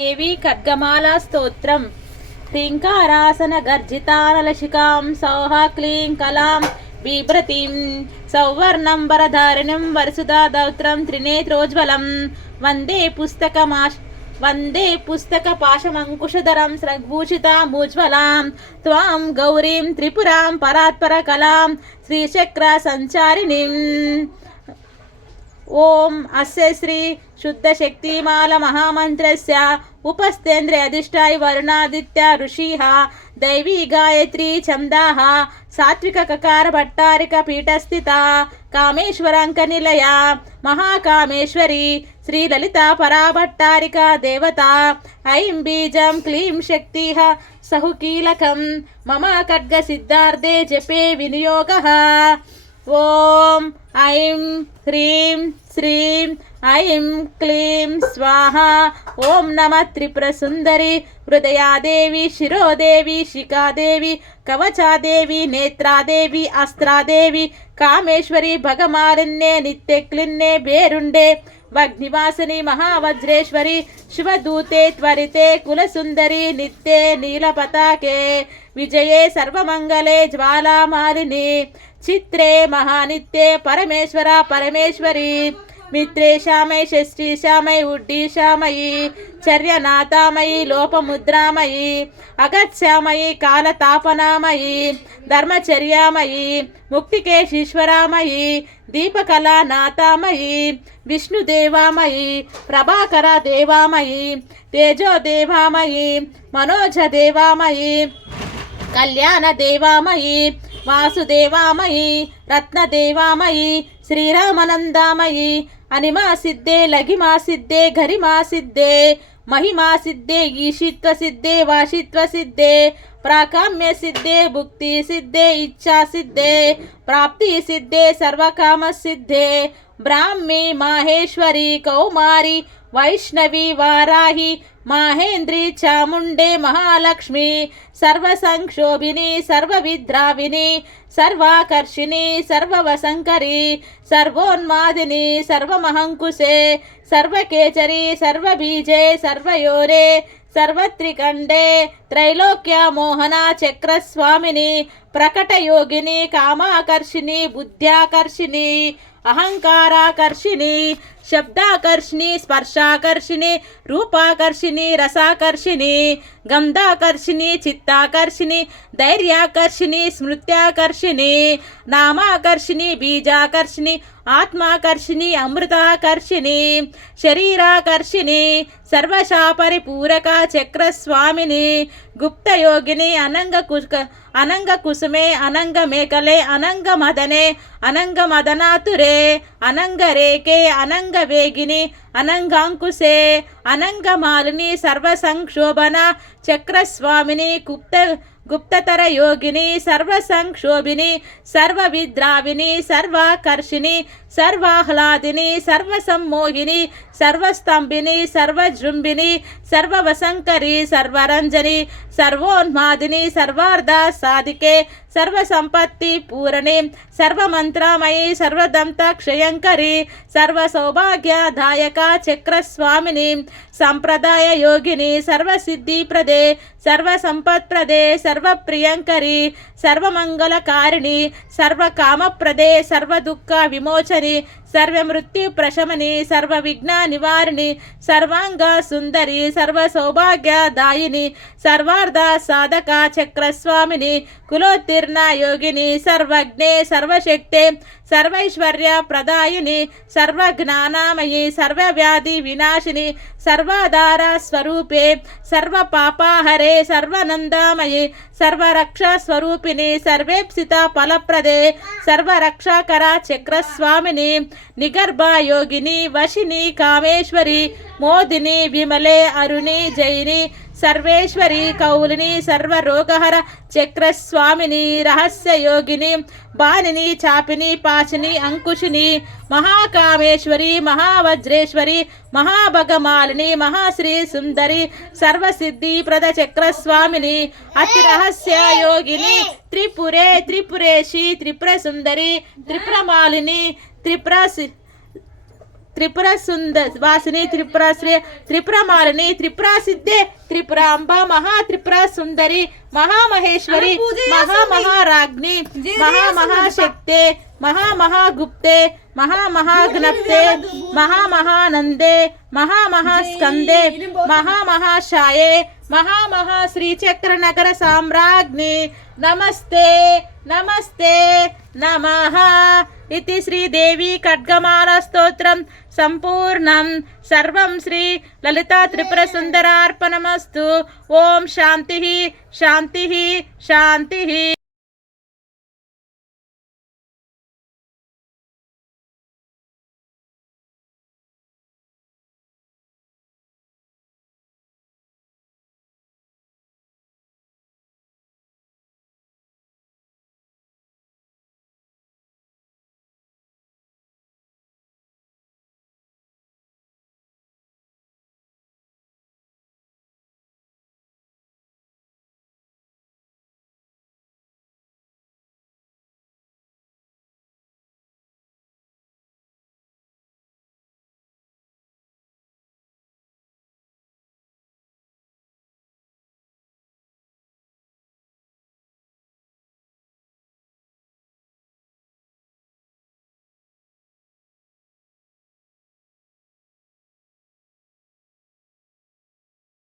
దేవి ఖడ్గమాలా స్తోత్రం. హ్రీంకారాసన గర్జితానలశికాం సౌహ క్లీం కలాం బిభ్రతిం సౌవర్ణం వరధారిణిం వరసుదా దౌత్రం త్రినేత్రోజ్వలం వందే పుస్తక పాశమంకుశధరం స్రగ్భూషితామూజ్వలాం త్వాం గౌరీం త్రిపురాం పరాత్పర కలాం శ్రీచక్ర సంచారిణిం. ఓం అస్య శ్రీ శుద్ధ శక్తిమాల మహామంత్రస్య ఉపస్థేంద్ర అధిష్టాయి వరుణాదిత్య ఋషిః దైవీ గాయత్రీ ఛందాః సాత్విక కకార భట్టారిక పీఠస్థిత కామేశ్వరాంక నిలయ మహాకామేశ్వరి శ్రీ లలిత పరాభట్టారిక దేవత. ఐం బీజం క్లీం శక్తిః సహుకీలకం మమ ఖడ్గ సిద్ధార్థే జపే వినియోగః. ఓం ఐం హ్రీం శ్రీం ఐం క్లీం స్వాహా. ఓం నమ త్రిపుర సుందరి హృదయాదేవి శిరోదేవి శిఖాదేవి కవచాదేవి నేత్రాదేవి అస్త్రాదేవి కామేశ్వరి భగమాలిన్నే నిత్యక్లిన్నే బేరుండే వగ్నివాసిని మహావజ్రేశ్వరి శివదూతే త్వరితే కులసుందరి నిత్యే నీలపతాకే విజయే సర్వమంగళే జ్వాలామాలిని చిత్రే మహానిత్యే పరమేశ్వర పరమేశ్వరి మిత్రేశామై షష్ఠీశామై ఉడ్డీశామయి చర్యనాథామయి లోపముద్రామయి అగత్యామయి కాలతాపనామయి ధర్మచర్యామయి ముక్తికేశీశ్వరామయి దీపకళానాథామయి విష్ణుదేవామయి ప్రభాకర దేవామయి తేజోదేవామయి మనోజదేవామయి కళ్యాణ దేవామయి వాసుదేవామయి రత్నదేవామయి శ్రీరామనందామయి అనిమా సిద్ధే లఘిమా సిద్ధే గరిమా సిద్ధే మహిమా సిద్ధే ఈశిత్వ సిద్ధే వాషిత్వ సిద్ధే ప్రాకామ్య సిద్ధే భుక్తి సిద్ధే ఇచ్ఛా సిద్ధే ప్రాప్తి సిద్ధే సర్వకామ సిద్ధే బ్రాహ్మి మాహేశ్వరి కౌమారి వైష్ణవి వారాహి మాహేంద్రి చాముండే మహాలక్ష్మి సర్వసంక్షోభిని సర్వవిద్రావిని సర్వాకర్షిణి సర్వవసంకరి సర్వోన్మాదిని సర్వమహంకుశే సర్వకేచరి సర్వబీజే సర్వయోరే సర్వత్రికండే త్రైలోక్య మోహన చక్రస్వామిని ప్రకటయోగిని కామాకర్షిణి బుద్ధ్యాకర్షిణి అహంకారాకర్షిణి శబ్దాకర్షిణి స్పర్శాకర్షిణి రూపాకర్షిణి రసాకర్షిణి గంధాకర్షిణి చిత్తాకర్షిణి ధైర్యాకర్షిణి స్మృత్యాకర్షిణి నామాకర్షిణి బీజాకర్షిణి ఆత్మాకర్షిణి అమృతాకర్షిణి శరీరాకర్షిణి సర్వశాపరిపూరక చక్రస్వామిని గుప్తయోగిని అనంగ కుసుమే అనంగ మేకలే అనంగ మదనే అనంగ మదనాతురే అనంగ రేకే అనంగ వేగిని అనంగాంకుశే అనంగమాలిని సర్వసంక్షోభన చక్రస్వామిని గుప్తతర యోగిని సర్వసంక్షోభిని సర్వవిద్రావిని సర్వాకర్షిణి సర్వాహ్లాదిని సర్వసమ్మోహిని సర్వస్తంభిని సర్వజృంభిని సర్వవసంకరి సర్వరంజని సర్వోన్మాదిని సర్వార్ధ సాధికే సర్వసంపత్తి పూరణి సర్వమంత్రమయి సర్వదంత క్షయంకరి సర్వసౌభాగ్యదాయక చక్రస్వామిని సంప్రదాయ యోగిని సర్వసిద్ధిప్రదే సర్వసంపత్ప్రదే సర్వప్రియంకరి సర్వమంగళకారిణి సర్వకామప్రదే సర్వదుఃఖ విమోచని సర్వమృత్యు ప్రశమని సర్వ విఘ్న నివారిణి సర్వాంగ సుందరి సర్వ సౌభాగ్యదాయిని సర్వార్థ సాధక చక్రస్వామిని కులోత్తీర్ణ యోగిని సర్వజ్ఞే సర్వశక్తే సర్వైశ్వర్య ప్రదాయిని సర్వజ్ఞానామయి సర్వవ్యాధి వినాశిని సర్వాధార స్వరూపే సర్వ పాపాహరే సర్వనందామయి సర్వరక్ష స్వరూపిణి సర్వేప్సిత ఫలప్రదే సర్వరక్షాకర చక్రస్వామిని నిగర్భ యోగిని వశిని కామేశ్వరి మోదిని విమలే అరుణి జైని సర్వేశ్వరి కౌలిని సర్వరోగహర చక్రస్వామిని రహస్య యోగిని బాణిని చాపిని పాచిని అంకుశిని మహాకామేశ్వరి మహావజ్రేశ్వరి మహాభగమాలిని మహాశ్రీ సుందరి సర్వసిద్ధిప్రద చక్రస్వామిని అతి రహస్య యోగిని త్రిపురే త్రిపురేషి త్రిపుర సుందరి త్రిపురమాలిని త్రిపుర వాసిని త్రిపుర శ్రీ త్రిపుర మాలిని త్రిపుర సిద్ధే త్రిపురాంబ మహా త్రిపుర సుందరి మహామహేశ్వరి మహామహారాజ్ఞి మహామహాశక్తే మహామహాగుప్తే మహామహాఘ్నప్తే మహామహానందే మహామహాస్కందే మహామహాశాయే మహామహాశ్రీచక్ర నగర సామ్రాజ్ఞి నమస్తే నమస్తే నమః इति श्रीदेवी खड्गमाला स्तोत्रं संपूर्णं सर्वं श्री ललिता त्रिपुर सुंदरार्पणमस्तु। ओम शांति शांति शांति।